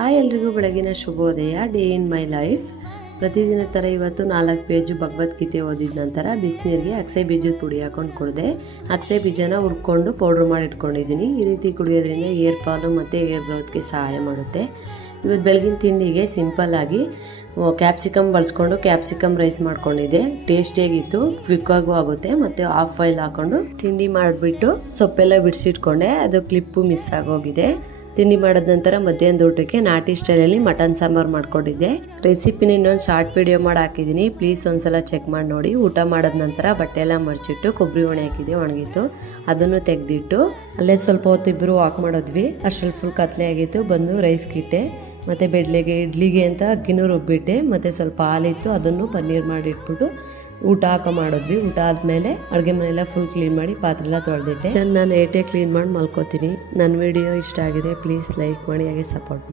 Hi ಎಲ್ರಿಗೂ ಬೆಳಗಿನ ಶುಭೋದಯ. Day in my life. ಪ್ರತಿದಿನ ಥರ ಇವತ್ತು 4 ಪೇಜು ಭಗವದ್ಗೀತೆ ಓದಿದ ನಂತರ ಬಿಸಿನೀರಿಗೆ ಅಗಸೆ ಬೀಜದ ಪುಡಿ ಹಾಕೊಂಡು ಕುಡಿದೆ. ಅಗಸೆ ಬೀಜನ ಹುರ್ಕೊಂಡು ಪೌಡ್ರ್ ಮಾಡಿ ಇಟ್ಕೊಂಡಿದ್ದೀನಿ. ಈ ರೀತಿ ಕುಡಿಯೋದ್ರಿಂದ ಏರ್ ಫಾಲು ಮತ್ತು ಏರ್ ಗ್ರೋತ್ಗೆ ಸಹಾಯ ಮಾಡುತ್ತೆ. ಇವತ್ತು ಬೆಳಗಿನ ತಿಂಡಿಗೆ ಸಿಂಪಲ್ಲಾಗಿ ಕ್ಯಾಪ್ಸಿಕಮ್ ಬಳಸ್ಕೊಂಡು ಕ್ಯಾಪ್ಸಿಕಮ್ ರೈಸ್ ಮಾಡ್ಕೊಂಡಿದ್ದೆ. ಟೇಸ್ಟಿಯಾಗಿತ್ತು, ಕ್ವಿಕ್ಕಾಗೂ ಆಗುತ್ತೆ. ಮತ್ತು ಹಾಫ್ ಆಯಿಲ್ ಹಾಕ್ಕೊಂಡು ತಿಂಡಿ ಮಾಡಿಬಿಟ್ಟು ಸೊಪ್ಪೆಲ್ಲ ಬಿಡಿಸಿಟ್ಕೊಂಡೆ. ಅದು ಕ್ಲಿಪ್ಪು ಮಿಸ್ ಆಗೋಗಿದೆ. ತಿಂಡಿ ಮಾಡಿದ ನಂತರ ಮಧ್ಯಾಹ್ನದ ಊಟಕ್ಕೆ ನಾಟಿ ಸ್ಟೈಲಲ್ಲಿ ಮಟನ್ ಸಾಂಬಾರು ಮಾಡ್ಕೊಂಡಿದ್ದೆ. ರೆಸಿಪಿನ ಇನ್ನೊಂದು ಶಾರ್ಟ್ ವಿಡಿಯೋ ಮಾಡಿ ಹಾಕಿದ್ದೀನಿ, ಪ್ಲೀಸ್ ಒಂದ್ಸಲ ಚೆಕ್ ಮಾಡಿ ನೋಡಿ. ಊಟ ಮಾಡಿದ ನಂತರ ಬಟ್ಟೆ ಎಲ್ಲ ಮಡಚಿಟ್ಟು ಕೊಬ್ಬರಿ ಒಣೆ ಹಾಕಿದ್ದೆ, ಒಣಗಿತ್ತು. ಅದನ್ನು ತೆಗೆದಿಟ್ಟು ಅಲ್ಲೇ ಸ್ವಲ್ಪ ಹೊತ್ತು ಇಬ್ಬರು ವಾಕ್ ಮಾಡಿದ್ವಿ. ಅಷ್ಟರಲ್ಲಿ ಫುಲ್ ಕತ್ಲೆ ಆಗಿತ್ತು. ಬಂದು ರೈಸ್ಗಿಟ್ಟೆ ಮತ್ತು ಬೆಡ್ಲೆಗೆ ಇಡ್ಲಿಗೆ ಅಂತ ಅಕ್ಕಿನೂ ರುಬ್ಬಿಟ್ಟೆ. ಮತ್ತು ಸ್ವಲ್ಪ ಹಾಲಿತ್ತು, ಅದನ್ನು ಪನ್ನೀರ್ ಮಾಡಿಟ್ಬಿಟ್ಟು ಊಟ ಮಾಡಿದ್ವಿ. ಊಟ ಆದಮೇಲೆ ಅಡುಗೆ ಮನೆಯೆಲ್ಲ ಫುಲ್ ಕ್ಲೀನ್ ಮಾಡಿ ಪಾತ್ರೆ ಎಲ್ಲ ತೊಳೆದಿಟ್ಟೆ. ನಾನು ಏಟೇ ಕ್ಲೀನ್ ಮಾಡಿ ಮಲ್ಕೋತೀನಿ. ನನ್ನ ವಿಡಿಯೋ ಇಷ್ಟ ಆಗಿದೆ ಪ್ಲೀಸ್ ಲೈಕ್ ಮಾಡಿ, ಹಾಗೆ ಸಪೋರ್ಟ್ ಮಾಡಿ.